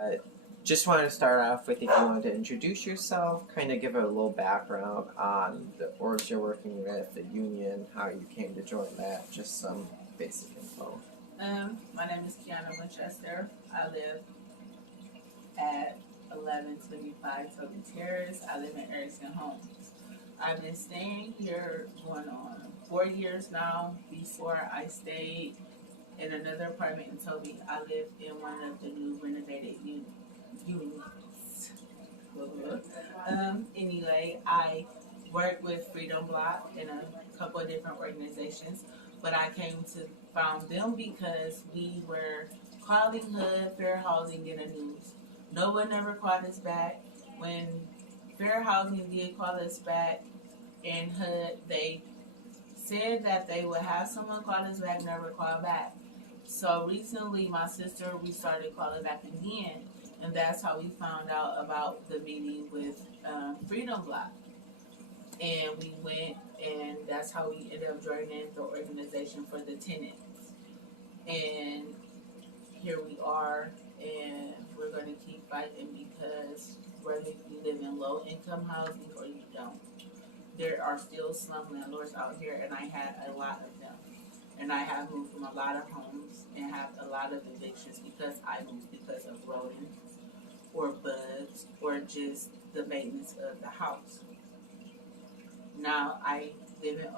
Uh, just wanted to start off with if you wanted to introduce yourself, kind of give a little background on the orgs you're working with, the union, how you came to join that, just some basic info. My name is Keianna Winchester. I live at 1125 Toby Terrace. I live in Ericssons Homes. I've been staying here going on 4 years now. Before I stayed in another apartment in Toby, I lived in one of the new renovated units. Anyway, I work with Freedom Block and a couple of different organizations, but I came to found them because we were calling HUD Fair Housing in the news. No one ever called us back. When Fair Housing did call us back in HUD, they said that they would have someone call us back, never call back. So recently, my sister, we started calling back again, and that's how we found out about the meeting with Freedom Block. And we went, and that's how we ended up joining the organization for the tenants. And here we are, and we're going to keep fighting because whether you live in low-income housing or you don't, there are still slum landlords out here, and I had a lot of them. And I have moved from a lot of homes and have a lot of evictions because I moved because of rodents or bugs or just the maintenance of the house. Now I live in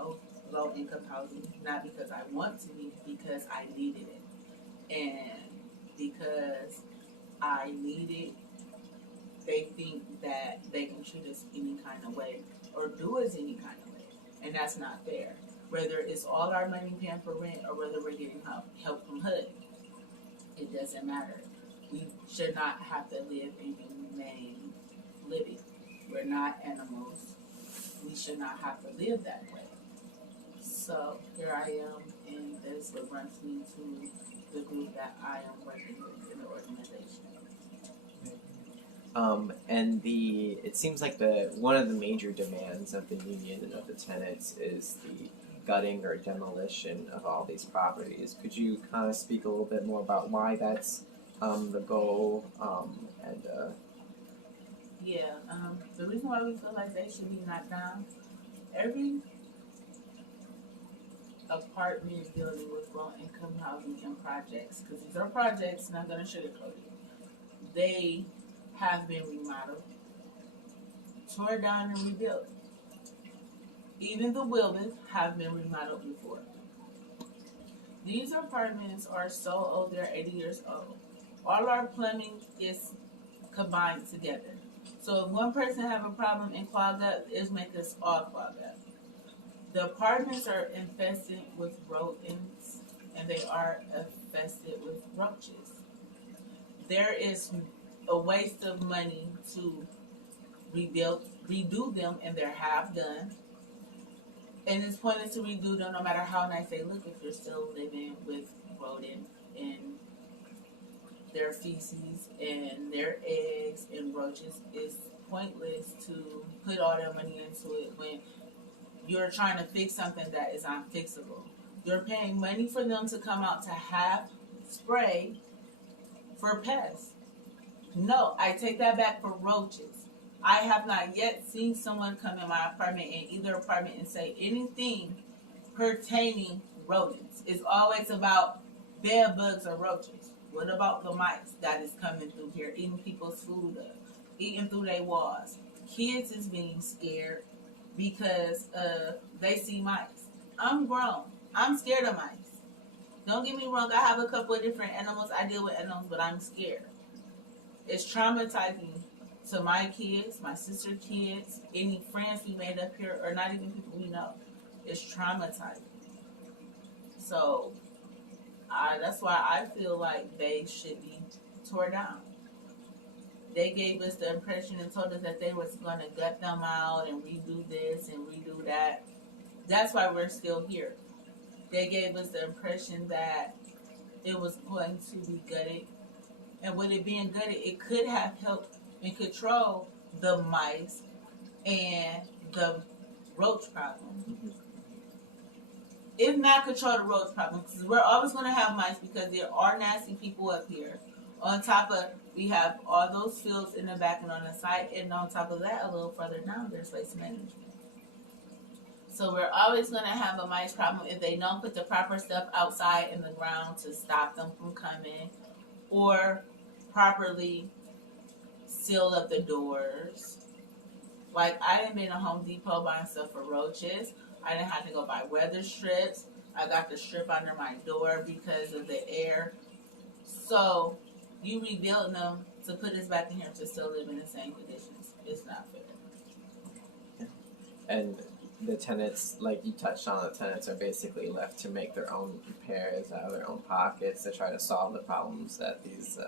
low income housing, not because I want to be, because I needed it. And because I need it, they think that they can treat us any kind of way or do us any kind of way. And that's not fair. Whether it's all our money paying for rent or whether we're getting help from HUD, it doesn't matter. We should not have to live in humane living. We're not animals. We should not have to live that way. So here I am, and this is what brings me to the group that I am working with in the organization. And it seems like one of the major demands of the union and of the tenants is the gutting or demolition of all these properties. Could you kind of speak a little bit more about why that's the goal? The reason why we feel like they should be knocked down, every apartment building with low-income housing and projects, because these are projects, not going to sugarcoat it, they have been remodeled, tore down and rebuilt. Even the buildings have been remodeled before. These apartments are so old, they're 80 years old. All our plumbing is combined together. So if one person have a problem and clog up, it's make us all clog up. The apartments are infested with rodents, and they are infested with roaches. There is a waste of money to redo them, and they're half done. And it's pointless to redo them no matter how nice they look if you're still living with rodents and their feces and their eggs and roaches. It's pointless to put all their money into it when you're trying to fix something that is unfixable. You're paying money for them to come out to have spray for pests. No, I take that back for roaches. I have not yet seen someone come in my apartment, in either apartment, and say anything pertaining rodents. It's always about bed bugs or roaches. What about the mice that is coming through here, eating people's food up, eating through their walls? Kids is being scared because they see mice. I'm grown. I'm scared of mice. Don't get me wrong, I have a couple of different animals. I deal with animals, but I'm scared. It's traumatizing to my kids, my sister's kids, any friends we made up here, or not even people we know. It's traumatizing. So that's why I feel like they should be tore down. They gave us the impression and told us that they was going to gut them out and redo this and redo that. That's why we're still here. They gave us the impression that it was going to be gutted. And with it being gutted, it could have helped and control the mice and the roach problem. If not control the roach problem, because we're always going to have mice because there are nasty people up here. On top of We have all those fields in the back and on the side, and on top of that, a little further down, there's waste management. So we're always going to have a mice problem if they don't put the proper stuff outside in the ground to stop them from coming, or properly seal up the doors. Like, I didn't been to Home Depot buying stuff for roaches. I didn't have to go buy weather strips. I got the strip under my door because of the air. So you rebuilding them to put us back in here to still live in the same conditions. It's not fair. And the tenants, like you touched on, the tenants are basically left to make their own repairs out of their own pockets to try to solve the problems that these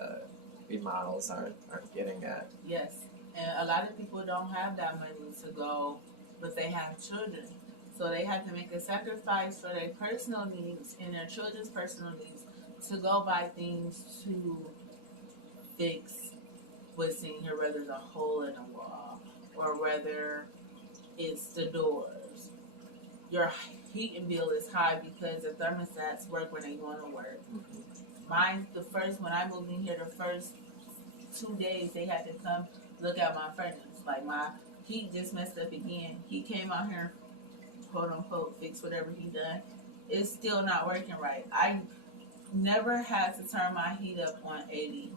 remodels aren't getting at. Yes, and a lot of people don't have that money to go, but they have children. So they have to make a sacrifice for their personal needs and their children's personal needs to go buy things to fix what's in here, whether it's a hole in the wall or whether it's the doors. Your heating bill is high because the thermostats work when they going to work. Mine, when I moved in here, the first 2 days they had to come look at my furnace. Like, my heat just messed up again. He came out here, quote unquote, fix whatever he done. It's still not working right. I never had to turn my heat up on 80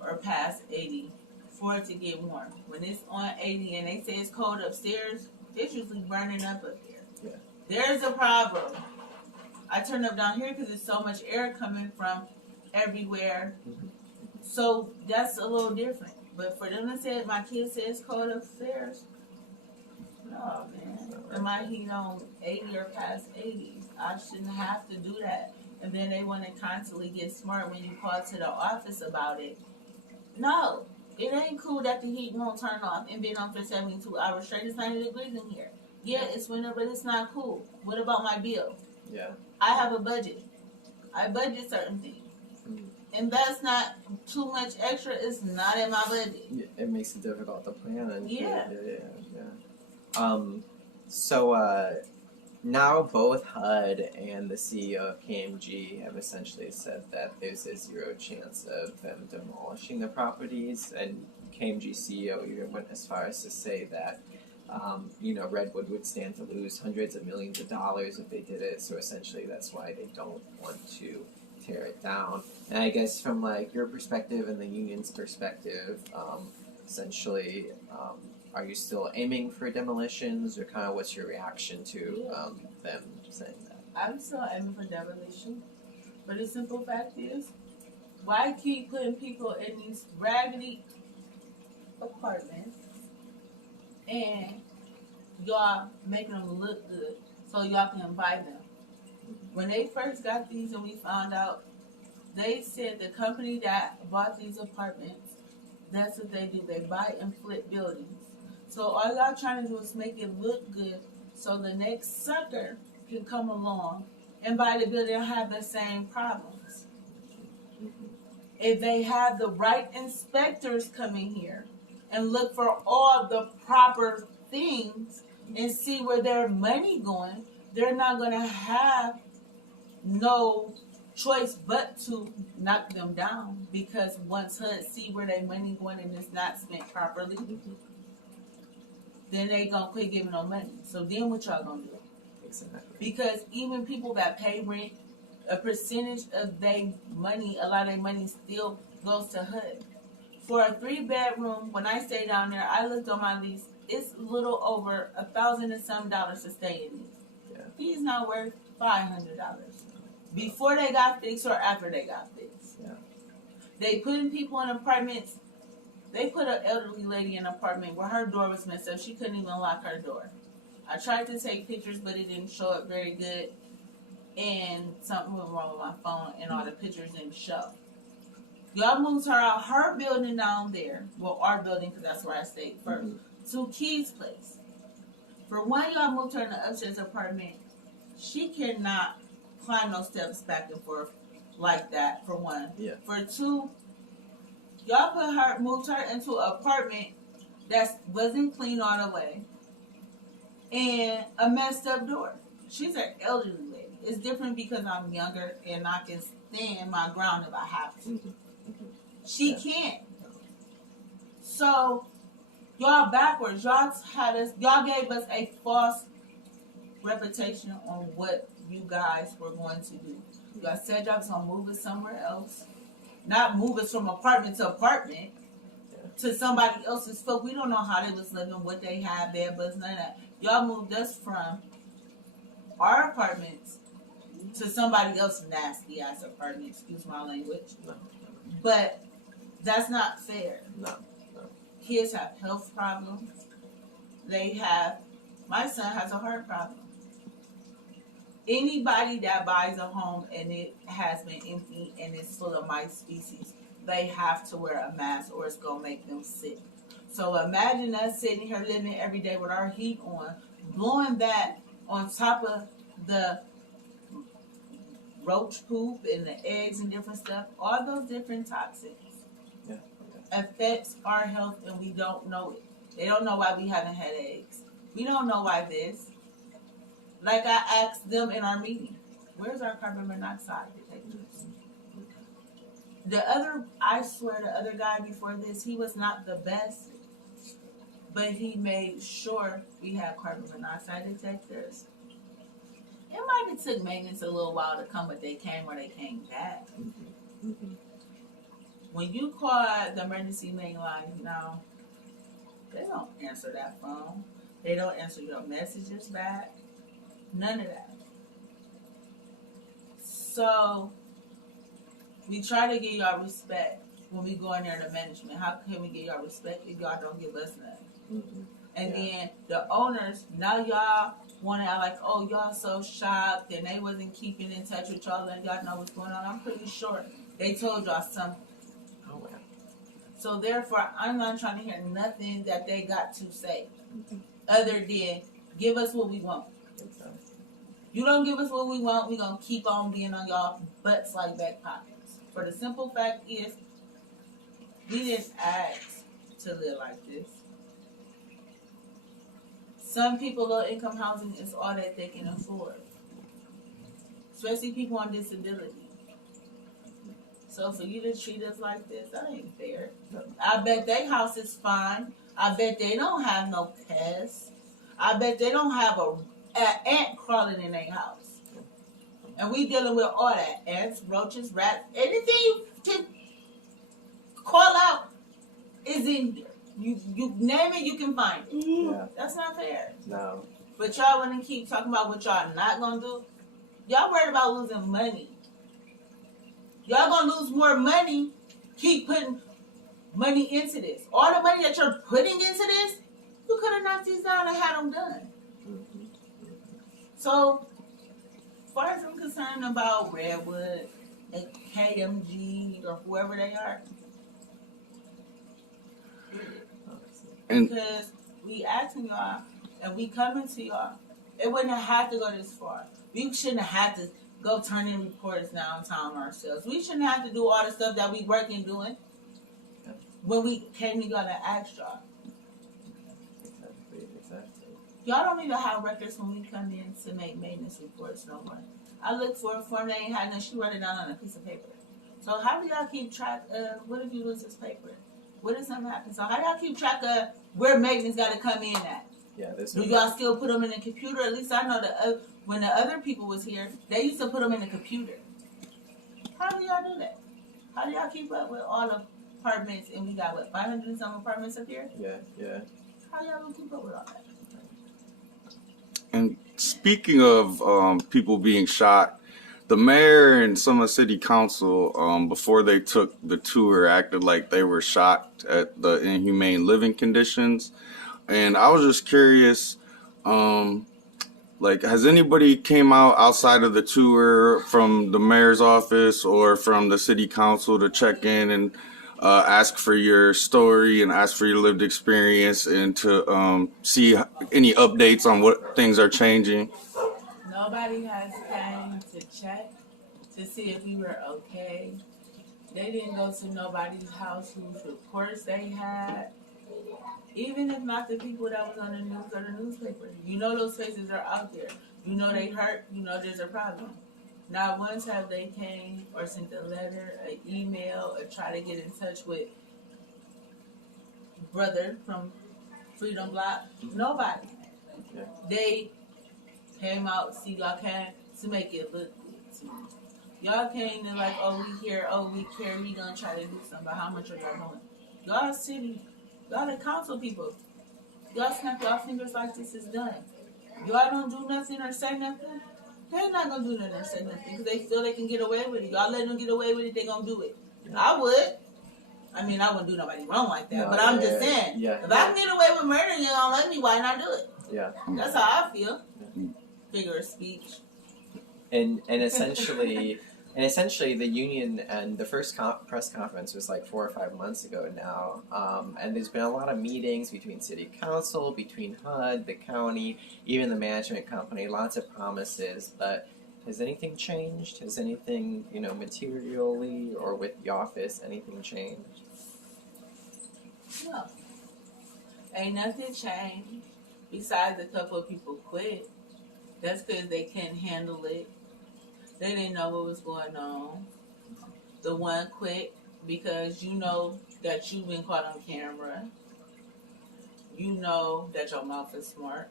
or past 80 for it to get warm. When it's on 80 and they say it's cold upstairs, it's usually burning up there. Yeah. There's a problem. I turn up down here because there's so much air coming from everywhere. So that's a little different. But for them to say, my kids say it's cold upstairs, no, man. And my heat on 80 or past 80, I shouldn't have to do that. And then they want to constantly get smart when you call to the office about it. No, it ain't cool that the heat won't turn off and been on for 72 hours straight. It's 90 degrees in here. Yeah, it's winter, but it's not cool. What about my bill? Yeah. I have a budget. I budget certain things. And that's not too much extra. It's not in my budget. Yeah, it makes it difficult to plan. And Yeah. So now both HUD and the CEO of KMG have essentially said that there's a zero chance of them demolishing the properties, and KMG CEO even went as far as to say that Redwood would stand to lose hundreds of millions of dollars if they did it. So essentially, that's why they don't want to tear it down. And I guess from like your perspective and the union's perspective, essentially, are you still aiming for demolitions, or kind of what's your reaction to them saying that? I'm still aiming for demolition, but the simple fact is, why keep putting people in these raggedy apartments and y'all making them look good so y'all can buy them? When they first got these and we found out, they said the company that bought these apartments, that's what they do. They buy and flip buildings. So all y'all trying to do is make it look good so the next sucker can come along and buy the building and have the same problems. If they have the right inspectors come in here and look for all the proper things and see where their money going, they're not going to have no choice but to knock them down, because once HUD see where their money going and it's not spent properly, then they gonna quit giving no money. So then what y'all gonna do? Exactly. Because even people that pay rent, a percentage of their money, a lot of their money still goes to HUD. For a 3-bedroom, when I stay down there, I looked on my lease, it's a little over $1,000 and some dollars to stay in these. Yeah. He's not worth $500. Before they got fixed or after they got fixed. Yeah. They putting people in apartments. They put an elderly lady in an apartment where her door was messed up. She couldn't even lock her door. I tried to take pictures, but it didn't show up very good. And something went wrong with my phone, and all the pictures didn't show. Y'all moved her out her building down there. Well, our building, because that's where I stayed first. To Key's place. For one, y'all moved her in the upstairs apartment. She cannot climb those steps back and forth like that, for one. Yeah. For two, y'all moved her into an apartment that wasn't clean all the way and a messed up door. She's an elderly lady. It's different because I'm younger and I can stand my ground if I have to. She can't. So y'all backwards. Y'all gave us a false reputation on what you guys were going to do. Y'all said y'all was gonna move us somewhere else. Not move us from apartment to apartment to somebody else's folk. We don't know how they was living, what they had, bed bugs, none of that. Y'all moved us from our apartments to somebody else's nasty ass apartment, excuse my language. No. But that's not fair. No. Kids have health problems. My son has a heart problem. Anybody that buys a home and it has been empty and it's full of mice species, they have to wear a mask or it's going to make them sick. So imagine us sitting here living every day with our heat on, blowing that on top of the roach poop and the eggs and different stuff. All those different toxins affects our health and we don't know it. They don't know why we having headaches. We don't know why this. Like I asked them in our meeting, where's our carbon monoxide detectors? I swear the other guy before this, he was not the best, but he made sure we had carbon monoxide detectors. It might have took maintenance a little while to come, but they came or they came back. When you call the emergency main line now, they don't answer that phone. They don't answer your messages back. None of that. So we try to give y'all respect when we go in there to management. How can we give y'all respect if y'all don't give us nothing? And then the owners, now y'all want to act like, oh, y'all so shocked and they wasn't keeping in touch with y'all and y'all know what's going on. I'm pretty sure they told y'all something. Oh, wow. So therefore, I'm not trying to hear nothing that they got to say other than give us what we want. You don't give us what we want, we're going to keep on being on y'all butts like back pockets. For the simple fact is, we didn't ask to live like this. Some people, low income housing is all that they can afford. Especially people on disability. So for you to treat us like this, that ain't fair. I bet their house is fine. I bet they don't have no pests. I bet they don't have an ant crawling in their house. And we dealing with all that. Ants, roaches, rats, anything you can call out is in there. You name it, you can find it. Yeah. That's not fair. No. But y'all want to keep talking about what y'all not going to do. Y'all worried about losing money. Y'all going to lose more money. Keep putting money into this. All the money that you're putting into this, you could have knocked these down and had them done. So, as far as I'm concerned about Redwood and KMG or whoever they are, because we asking y'all and we coming to y'all, it wouldn't have had to go this far. We shouldn't have had to go turn in reports downtown ourselves. We shouldn't have to do all the stuff that we working doing when we came to y'all to ask y'all. Exactly. Y'all don't even have records when we come in to make maintenance reports no more. I looked for a form, they ain't had none. She wrote it down on a piece of paper. So how do y'all keep track of, what if you lose this paper? What if something happens? So how do y'all keep track of where maintenance got to come in at? Yeah, do y'all still put them in the computer? At least I know when the other people was here, they used to put them in the computer. How do y'all do that? How do y'all keep up with all the apartments? And we got, 500 and some apartments up here? Yeah. How y'all gonna keep up with all that? And speaking of people being shot, the mayor and some of the city council, before they took the tour, acted like they were shocked at the inhumane living conditions. And I was just curious, has anybody came out outside of the tour from the mayor's office or from the city council to check in and ask for your story and ask for your lived experience and to see any updates on what things are changing? Nobody has came to check to see if we were okay. They didn't go to nobody's house whose reports they had. Even if not the people that was on the news or the newspaper. You know those faces are out there. You know they hurt. You know there's a problem. Not once have they came or sent a letter, an email, or try to get in touch with brother from Freedom Block. Nobody. Yeah. They came out, see y'all came to make it look good to me. Y'all came and like, oh, we here, oh, we care, we gonna try to do something, but how much are y'all doing? Y'all city, y'all the council people. Y'all snap y'all fingers like this is done. Y'all don't do nothing or say nothing. They're not gonna do nothing or say nothing because they feel they can get away with it. Y'all let them get away with it, they gonna do it. I would. I mean, I wouldn't do nobody wrong like that, but I'm just saying, if I can get away with murder, you don't let me, why not do it? Yeah. That's how I feel. Figure of speech. And essentially, the union and the first press conference was like 4 or 5 months ago now, and there's been a lot of meetings between city council, between HUD, the county, even the management company, lots of promises, but has anything changed? Has anything, materially or with the office, anything changed? No. Ain't nothing changed besides a couple of people quit. That's because they couldn't handle it. They didn't know what was going on. The one quit because you know that you've been caught on camera. You know that your mouth is smart.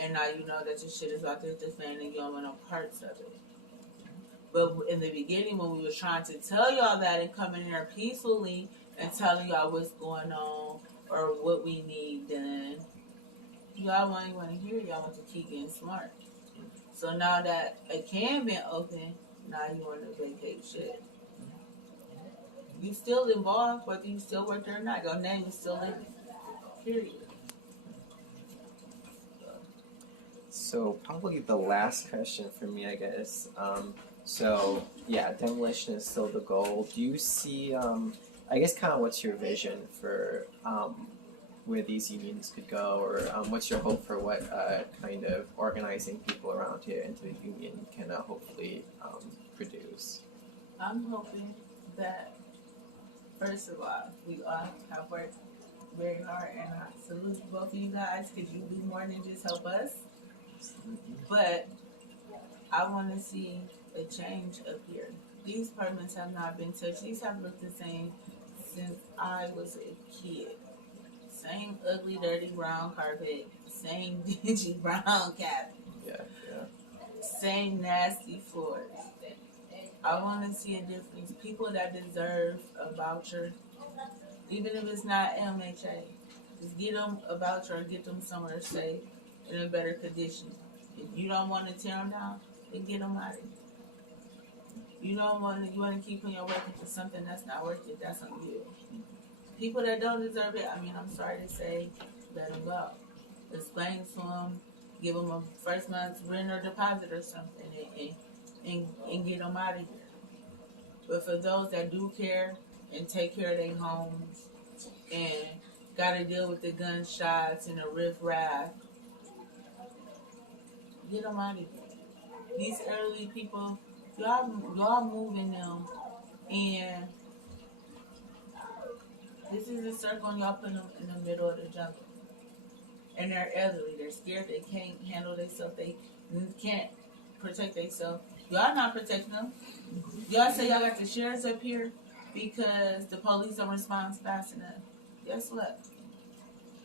And now you know that your shit is out there defending you don't want no parts of it. But in the beginning when we were trying to tell y'all that and coming in there peacefully and telling y'all what's going on or what we need done, y'all won't want to hear. Y'all want to keep getting smart. So now that a can been open, now you want to vacate shit. You still involved, whether you still work there or not. Your name is still in it. Period. So probably the last question for me, I guess. Demolition is still the goal. Do you see, I guess, kind of what's your vision for where these unions could go, or what's your hope for what kind of organizing people around here into a union can hopefully produce? I'm hoping that, first of all, we all have worked very hard, and I salute both of you guys because you do more than just help us. But I want to see a change up here. These apartments have not been touched. These have looked the same since I was a kid. Same ugly, dirty brown carpet. Same dingy brown cabinet. Yeah. Same nasty floors. I want to see a difference. People that deserve a voucher, even if it's not MHA, just get them a voucher or get them somewhere safe in a better condition. If you don't want to tear them down, then get them out of here. You want to keep on your working for something that's not worth it. That's on you. People that don't deserve it, I'm sorry to say, let them go. Explain to them, give them a first month's rent or deposit or something, and get them out of here. But for those that do care and take care of their homes and got to deal with the gunshots and the riffraff, get them out of here. These elderly people, y'all moving them, and this is a circle, and y'all putting them in the middle of the jungle. And they're elderly. They're scared. They can't handle themselves. They can't protect themselves. Y'all not protecting them. Y'all say y'all got the sheriffs up here because the police don't respond fast enough. Guess what?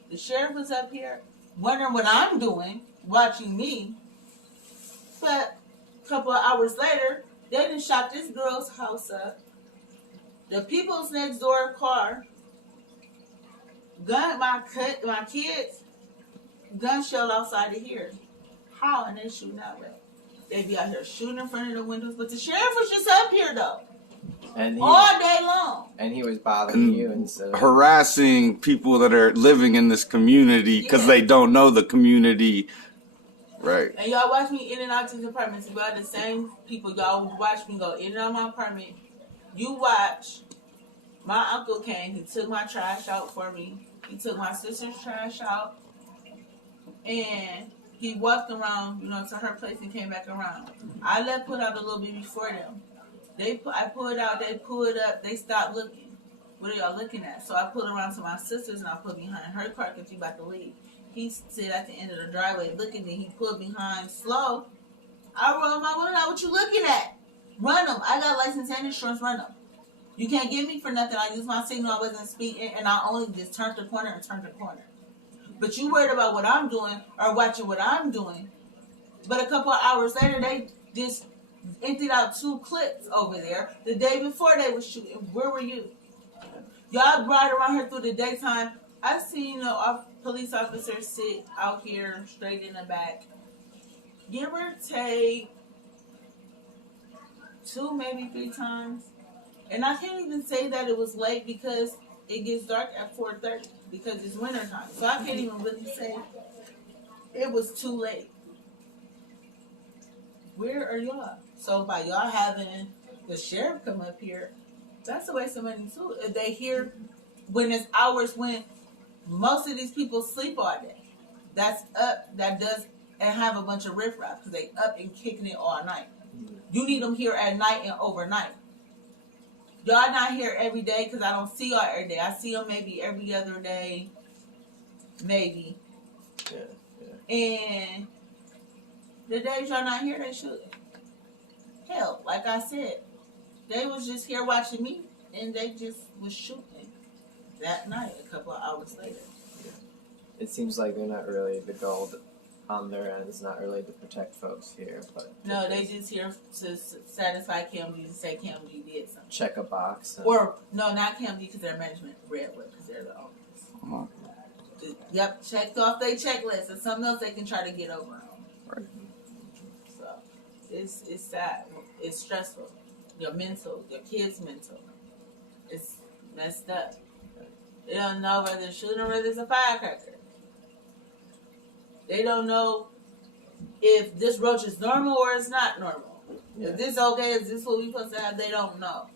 The sheriff was up here wondering what I'm doing, watching me. But a couple of hours later, they done shot this girl's house up. The people's next door car, gun my kids, gun shell outside of here. How? And they shooting that way. They be out here shooting in front of the windows, but the sheriff was just up here though, and all day long. And he was bothering you and so harassing people that are living in this community because they don't know the community. Right. And y'all watch me in and out to the apartments. Y'all the same people. Y'all watch me go in and out of my apartment. You watch. My uncle came. He took my trash out for me. He took my sister's trash out. And he walked around, to her place and came back around. I put out a little bit before them. I pulled out. They pulled up. They stopped looking. What are y'all looking at? So I pulled around to my sister's and I put behind her car because she about to leave. He stood at the end of the driveway looking, and he pulled behind slow I run them. I want to know what you looking at. Run them. I got license and insurance. Run them. You can't get me for nothing. I used my signal. I wasn't speeding, and I only just turned the corner and turned the corner. But you worried about what I'm doing or watching what I'm doing. But a couple of hours later, they just emptied out 2 clips over there. The day before they was shooting. Where were you? Y'all ride around here through the daytime. I've seen police officers sit out here straight in the back. Give or take 2, maybe 3 times. And I can't even say that it was late because it gets dark at 4:30 because it's winter time. So I can't even really say it was too late. Where are y'all? So by y'all having the sheriff come up here, that's a waste of money too. If they hear when it's hours when most of these people sleep all day, that's up, that does, and have a bunch of riffraff because they up and kicking it all night. You need them here at night and overnight. Y'all not here every day because I don't see y'all every day. I see them maybe every other day, maybe. Yeah. And the days y'all not here, they should. Hell, like I said, they was just here watching me, and they just was shooting that night. A couple of hours later. It seems like they're not really, the goal on their end is not really to protect folks here, but No, they just here to satisfy Camden to say Camden did something. check a box. Or no, not Camden because they're management. Redwood because they're the owners. Yep, checked off their checklist, and something else they can try to get over on. Right. So it's sad. It's stressful. Your mental, your kids' mental. It's messed up. They don't know whether it's shooting or whether it's a firecracker. They don't know if this roach is normal or it's not normal. Yeah. Is this okay? Is this what we supposed to have? They don't know.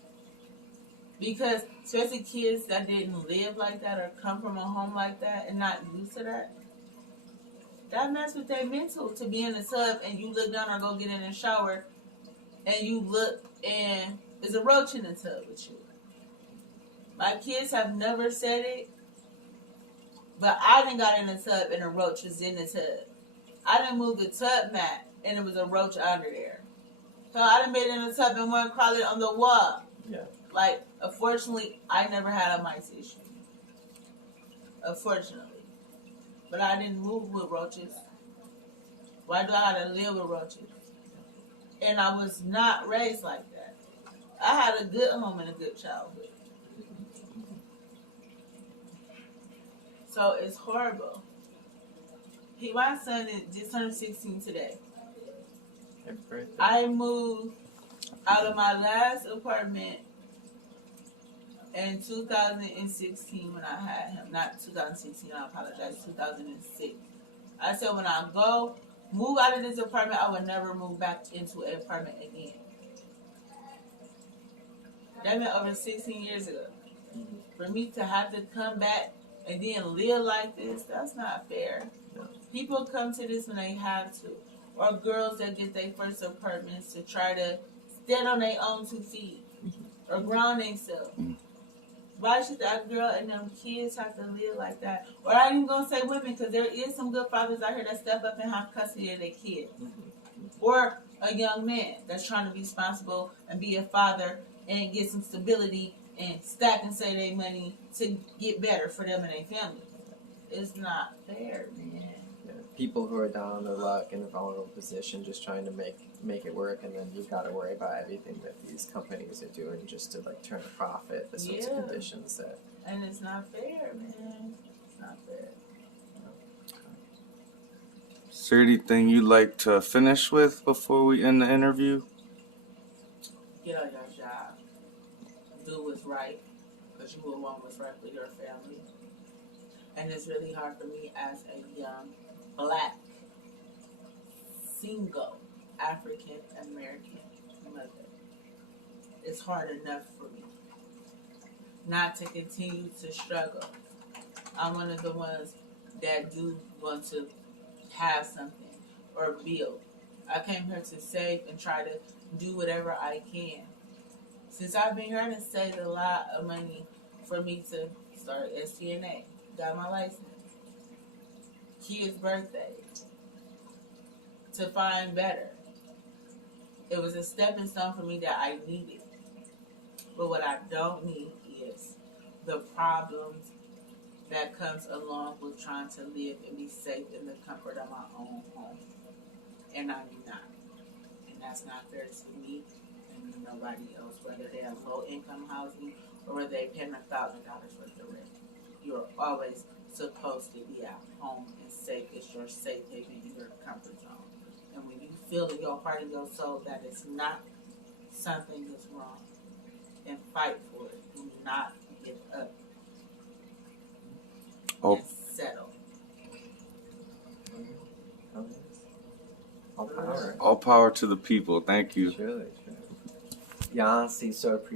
Because especially kids that didn't live like that or come from a home like that and not used to that, that mess with their mental to be in the tub and you look down or go get in the shower and you look and there's a roach in the tub with you. My kids have never said it, but I done got in the tub and a roach was in the tub. I done moved the tub mat and there was a roach under there. So I done been in the tub and one crawling on the wall. Yeah. Like, unfortunately, I never had a mice issue. Unfortunately. But I didn't move with roaches. Why do I gotta live with roaches? And I was not raised like that. I had a good home and a good childhood. So it's horrible. My son just turned 16 today. Happy birthday. I moved out of my last apartment in 2016 when I had him. Not 2016, I apologize, 2006. I said when I move out of this apartment, I would never move back into an apartment again. That meant over 16 years ago. For me to have to come back and then live like this, that's not fair. No. People come to this when they have to. Or girls that get their first apartments to try to stand on their own 2 feet. Or ground themselves. Why should that girl and them kids have to live like that? Or I ain't even gonna say women, because there is some good fathers out here that step up and have custody of their kids. Or a young man that's trying to be responsible and be a father and get some stability and stack and save their money to get better for them and their family. It's not fair, man. Yeah. People who are down on their luck in a vulnerable position, just trying to make it work, and then you've got to worry about everything that these companies are doing just to like turn a profit. The sorts of conditions that. And it's not fair, man. It's not fair. Is there anything you'd like to finish with before we end the interview? Get on your job. Do what's right, because you will want what's right for your family. And it's really hard for me as a young, black, single, African American mother. It's hard enough for me not to continue to struggle. I'm one of the ones that do want to have something or build. I came here to save and try to do whatever I can. Since I've been here, I've saved a lot of money for me to start STNA. Got my license. Kids' birthdays. To find better. It was a stepping stone for me that I needed. But what I don't need is the problems that comes along with trying to live and be safe in the comfort of my own home. And I'm not. And that's not fair to me and nobody else, whether they have low income housing or whether they pay $1,000 worth of rent. You're always supposed to be at home and safe. It's your safe haven in your comfort zone. And when you feel in your heart and your soul that it's not, something is wrong, and fight for it. Do not give up. Oh. And settle. All power. All power to the people. Thank you. Truly, truly. Yeah, honestly, so appreciate